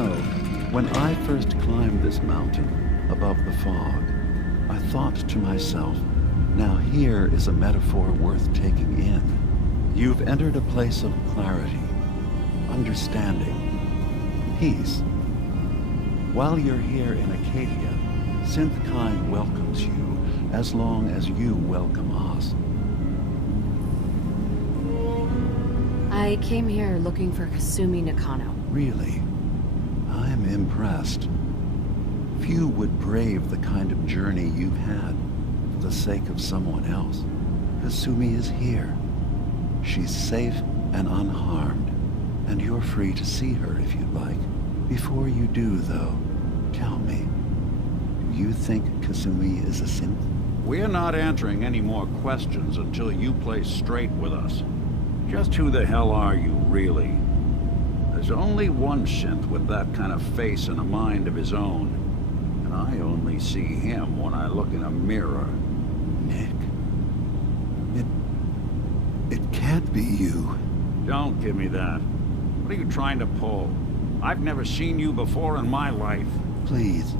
know, when I first climbed this mountain above the fog, I thought to myself, now here is a metaphor worth taking in. You've entered a place of clarity, understanding, peace. While you're here in Acadia, Synthkind welcomes you as long as you welcome us. I came here looking for Kasumi Nakano. Really, I'm impressed. Few would brave the kind of journey you've had for the sake of someone else. Kasumi is here. She's safe and unharmed, and you're free to see her if you'd like. Before you do, though, tell me, do you think Kasumi is a synth? We're not answering any more questions until you play straight with us. Just who the hell are you, really? There's only one synth with that kind of face and a mind of his own. And I only see him when I look in a mirror. Nick. It can't be you. Don't give me that. What are you trying to pull? I've never seen you before in my life. Please,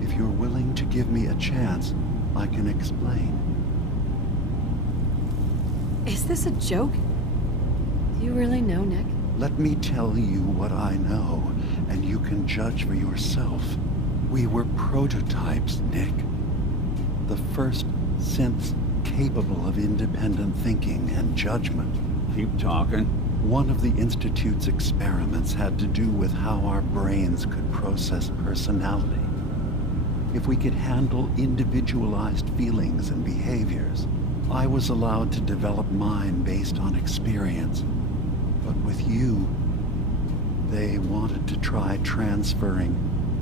if you're willing to give me a chance, I can explain. Is this a joke? Do you really know, Nick? Let me tell you what I know, and you can judge for yourself. We were prototypes, Nick. The first synths capable of independent thinking and judgment. Keep talking. One of the Institute's experiments had to do with how our brains could process personality. If we could handle individualized feelings and behaviors, I was allowed to develop mine based on experience. But with you, they wanted to try transferring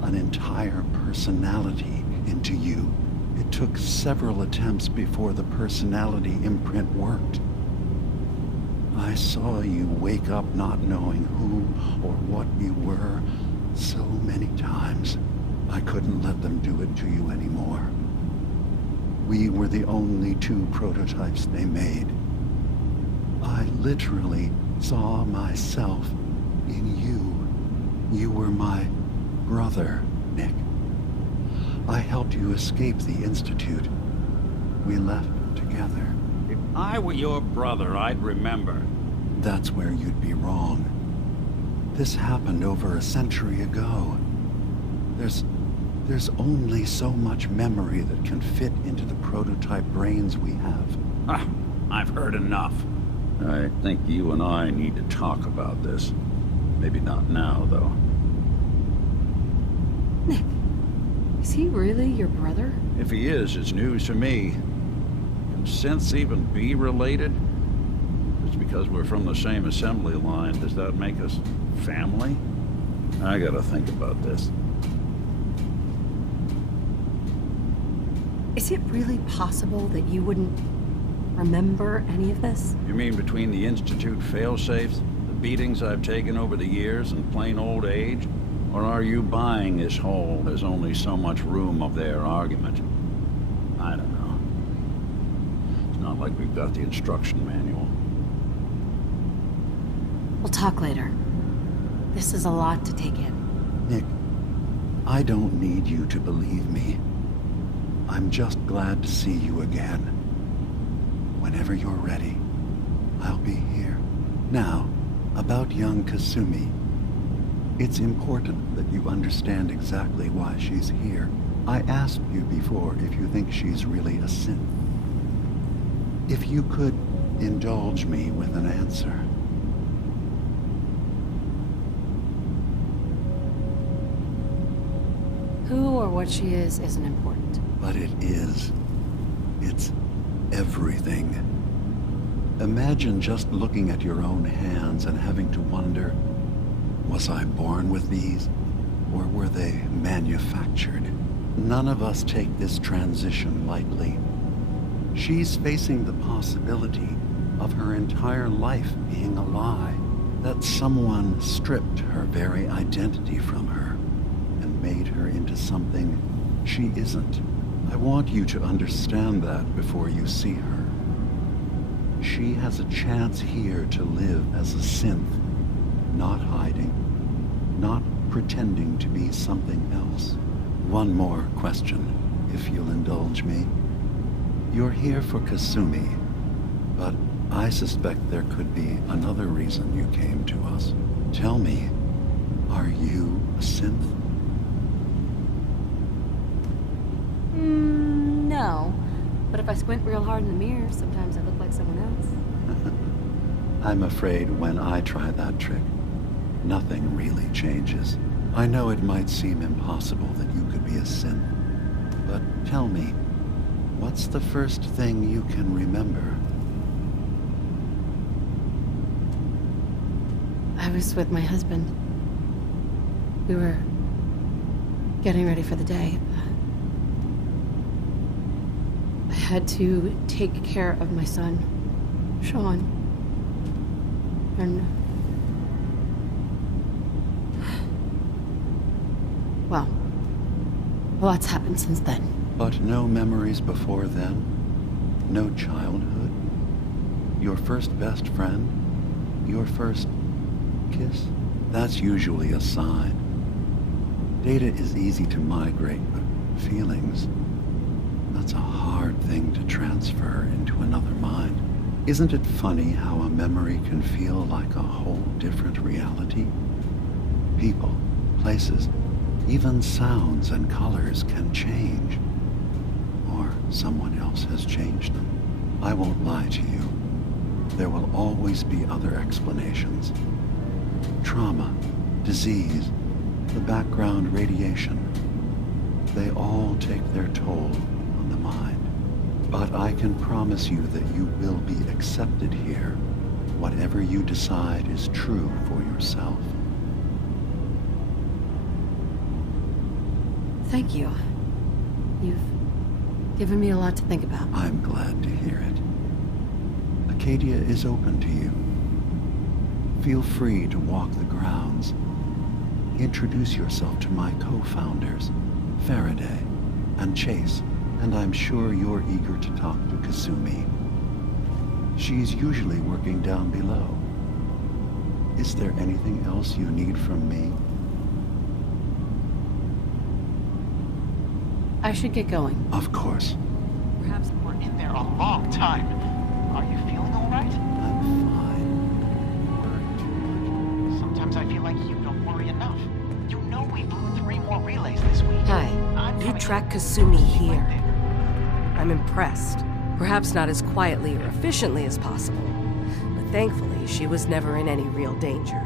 an entire personality into you. It took several attempts before the personality imprint worked. I saw you wake up not knowing who or what you were so many times. I couldn't let them do it to you anymore. We were the only two prototypes they made. I literally saw myself in you. You were my brother, Nick. I helped you escape the Institute. We left together. If I were your brother, I'd remember. That's where you'd be wrong. This happened over a century ago. There's only so much memory that can fit into the prototype brains we have. Ah, I've heard enough. I think you and I need to talk about this. Maybe not now, though. Nick, is he really your brother? If he is, it's news to me. Can synths even be related? Just because we're from the same assembly line, does that make us family? I gotta think about this. Is it really possible that you wouldn't remember any of this? You mean between the Institute failsafes, the beatings I've taken over the years, and plain old age? Or are you buying this whole "there's only so much room" of their argument? I don't know. It's not like we've got the instruction manual. We'll talk later. This is a lot to take in. Nick, I don't need you to believe me. I'm just glad to see you again. Whenever you're ready, I'll be here. Now, about young Kasumi. It's important that you understand exactly why she's here. I asked you before if you think she's really a synth. If you could indulge me with an answer. Who or what she is isn't important. But it is. It's everything. Imagine just looking at your own hands and having to wonder, was I born with these, or were they manufactured? None of us take this transition lightly. She's facing the possibility of her entire life being a lie, that someone stripped her very identity from her and made her into something she isn't. I want you to understand that before you see her. She has a chance here to live as a synth, not hiding, not pretending to be something else. One more question, if you'll indulge me. You're here for Kasumi, but I suspect there could be another reason you came to us. Tell me, are you a synth? No. But if I squint real hard in the mirror, sometimes I look like someone else. I'm afraid when I try that trick, nothing really changes. I know it might seem impossible that you could be a synth, but tell me, what's the first thing you can remember? I was with my husband. We were getting ready for the day. I had to take care of my son, Sean. And... well, a lot's happened since then. But no memories before then? No childhood? Your first best friend? Your first kiss? That's usually a sign. Data is easy to migrate, but feelings, that's a hard thing to transfer into another mind. Isn't it funny how a memory can feel like a whole different reality? People, places, even sounds and colors can change. Or someone else has changed them. I won't lie to you. There will always be other explanations. Trauma, disease, the background radiation. They all take their toll on the mind. But I can promise you that you will be accepted here, whatever you decide is true for yourself. Thank you. You've given me a lot to think about. I'm glad to hear it. Acadia is open to you. Feel free to walk the grounds. Introduce yourself to my co-founders, Faraday and Chase, and I'm sure you're eager to talk to Kasumi. She's usually working down below. Is there anything else you need from me? I should get going. Of course. Perhaps we're in there a long time. Are you feeling all right? I'm fine. Sometimes I feel like you don't worry enough. You know we blew 3 more relays this week. Hi. I'm You coming track in. Kasumi Went here. there. I'm impressed. Perhaps not as quietly or efficiently as possible, but thankfully she was never in any real danger.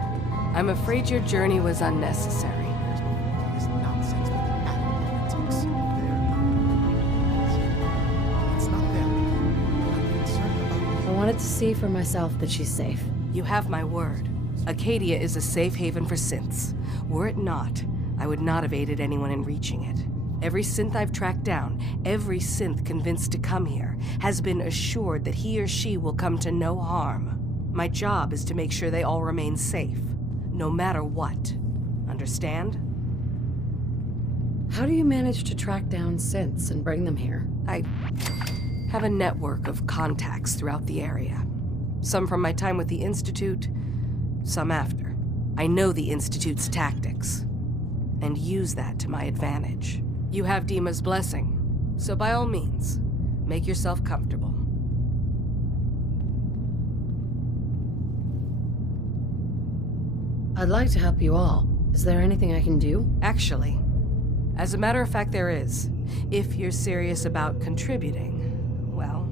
I'm afraid your journey was unnecessary. This nonsense with analytics. It's not them. I'm concerned about I wanted to see for myself that she's safe. You have my word. Acadia is a safe haven for synths. Were it not, I would not have aided anyone in reaching it. Every synth I've tracked down, every synth convinced to come here, has been assured that he or she will come to no harm. My job is to make sure they all remain safe, no matter what. Understand? How do you manage to track down synths and bring them here? I have a network of contacts throughout the area. Some from my time with the Institute, some after. I know the Institute's tactics, and use that to my advantage. You have Dima's blessing, so by all means, make yourself comfortable. I'd like to help you all. Is there anything I can do? Actually, as a matter of fact, there is. If you're serious about contributing, well,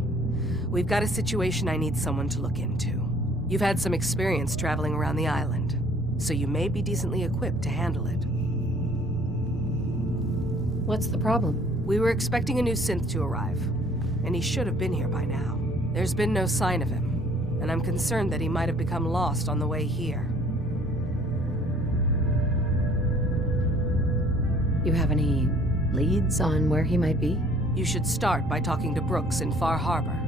we've got a situation I need someone to look into. You've had some experience traveling around the island, so you may be decently equipped to handle it. What's the problem? We were expecting a new synth to arrive, and he should have been here by now. There's been no sign of him, and I'm concerned that he might have become lost on the way here. You have any leads on where he might be? You should start by talking to Brooks in Far Harbor.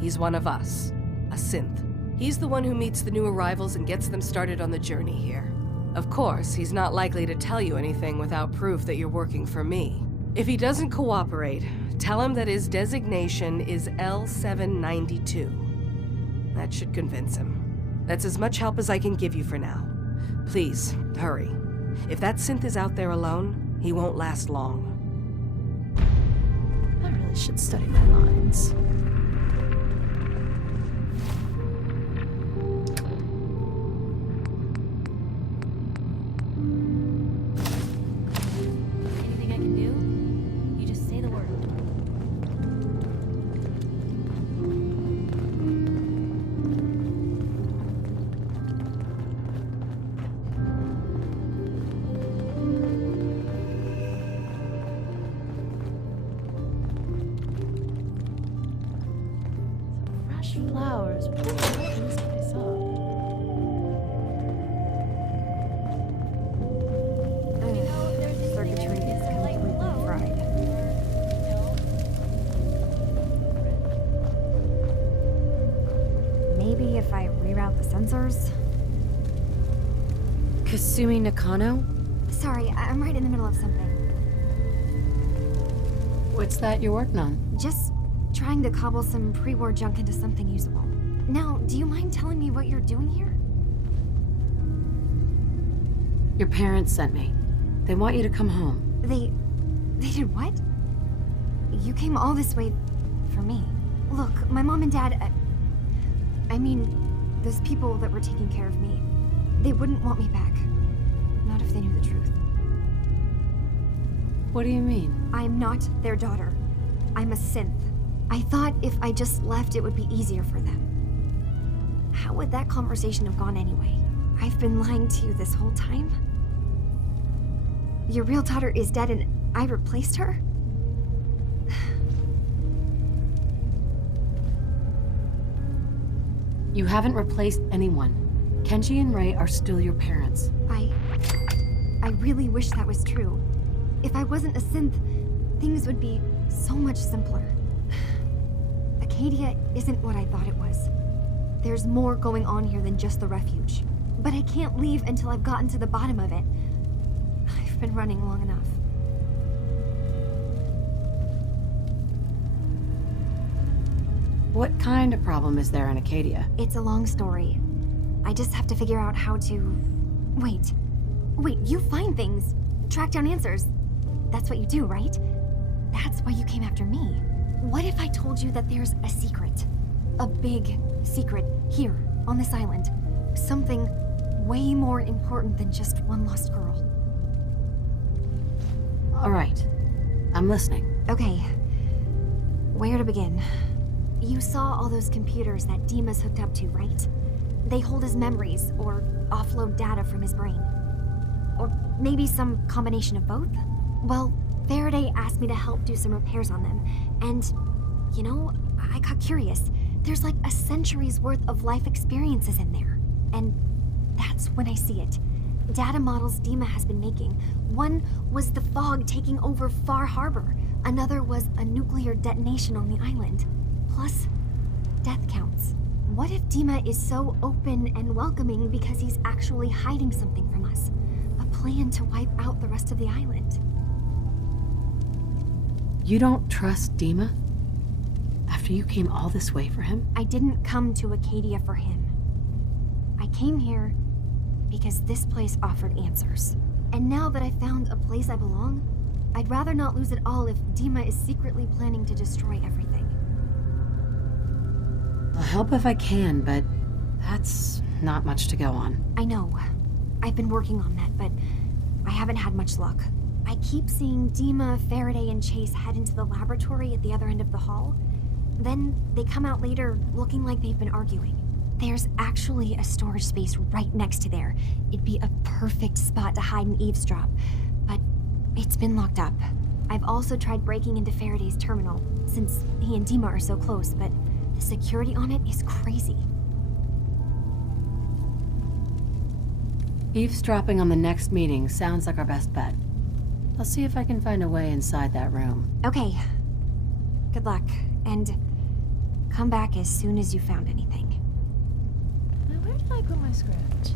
He's one of us, a synth. He's the one who meets the new arrivals and gets them started on the journey here. Of course, he's not likely to tell you anything without proof that you're working for me. If he doesn't cooperate, tell him that his designation is L792. That should convince him. That's as much help as I can give you for now. Please, hurry. If that synth is out there alone, he won't last long. I really should study my lines. Anything I can do? You just say the word. Fresh flowers. What the hell is this place up? Circuitry is completely fried. Maybe if I reroute the sensors? Kasumi Nakano? Sorry, I'm right in the middle of something. What's that you're working on? Just trying to cobble some pre-war junk into something usable. Now, do you mind telling me what you're doing here? Your parents sent me. They want you to come home. They did what? You came all this way for me. Look, my mom and dad, I mean, those people that were taking care of me, they wouldn't want me back. Not if they knew the truth. What do you mean? I'm not their daughter. I'm a synth. I thought if I just left, it would be easier for them. How would that conversation have gone anyway? I've been lying to you this whole time? Your real daughter is dead and I replaced her? You haven't replaced anyone. Kenji and Ray are still your parents. I really wish that was true. If I wasn't a synth, things would be so much simpler. Acadia isn't what I thought it was. There's more going on here than just the refuge. But I can't leave until I've gotten to the bottom of it. I've been running long enough. What kind of problem is there in Acadia? It's a long story. I just have to figure out how to... Wait, you find things, track down answers. That's what you do, right? That's why you came after me. What if I told you that there's a secret? A big secret here, on this island. Something way more important than just one lost girl. All right. I'm listening. Okay. Where to begin? You saw all those computers that Dima's hooked up to, right? They hold his memories, or offload data from his brain. Or maybe some combination of both? Well, Faraday asked me to help do some repairs on them, and, you know, I got curious. There's like a century's worth of life experiences in there. And that's when I see it. Data models Dima has been making. One was the fog taking over Far Harbor. Another was a nuclear detonation on the island. Plus, death counts. What if Dima is so open and welcoming because he's actually hiding something from us? A plan to wipe out the rest of the island. You don't trust Dima? After you came all this way for him? I didn't come to Acadia for him. I came here because this place offered answers. And now that I found a place I belong, I'd rather not lose it all if Dima is secretly planning to destroy everything. I'll help if I can, but that's not much to go on. I know. I've been working on that, but I haven't had much luck. I keep seeing Dima, Faraday, and Chase head into the laboratory at the other end of the hall. Then they come out later looking like they've been arguing. There's actually a storage space right next to there. It'd be a perfect spot to hide and eavesdrop, but it's been locked up. I've also tried breaking into Faraday's terminal, since he and Dima are so close, but the security on it is crazy. Eavesdropping on the next meeting sounds like our best bet. I'll see if I can find a way inside that room. Okay. Good luck, and come back as soon as you found anything. Now, where did I put my script?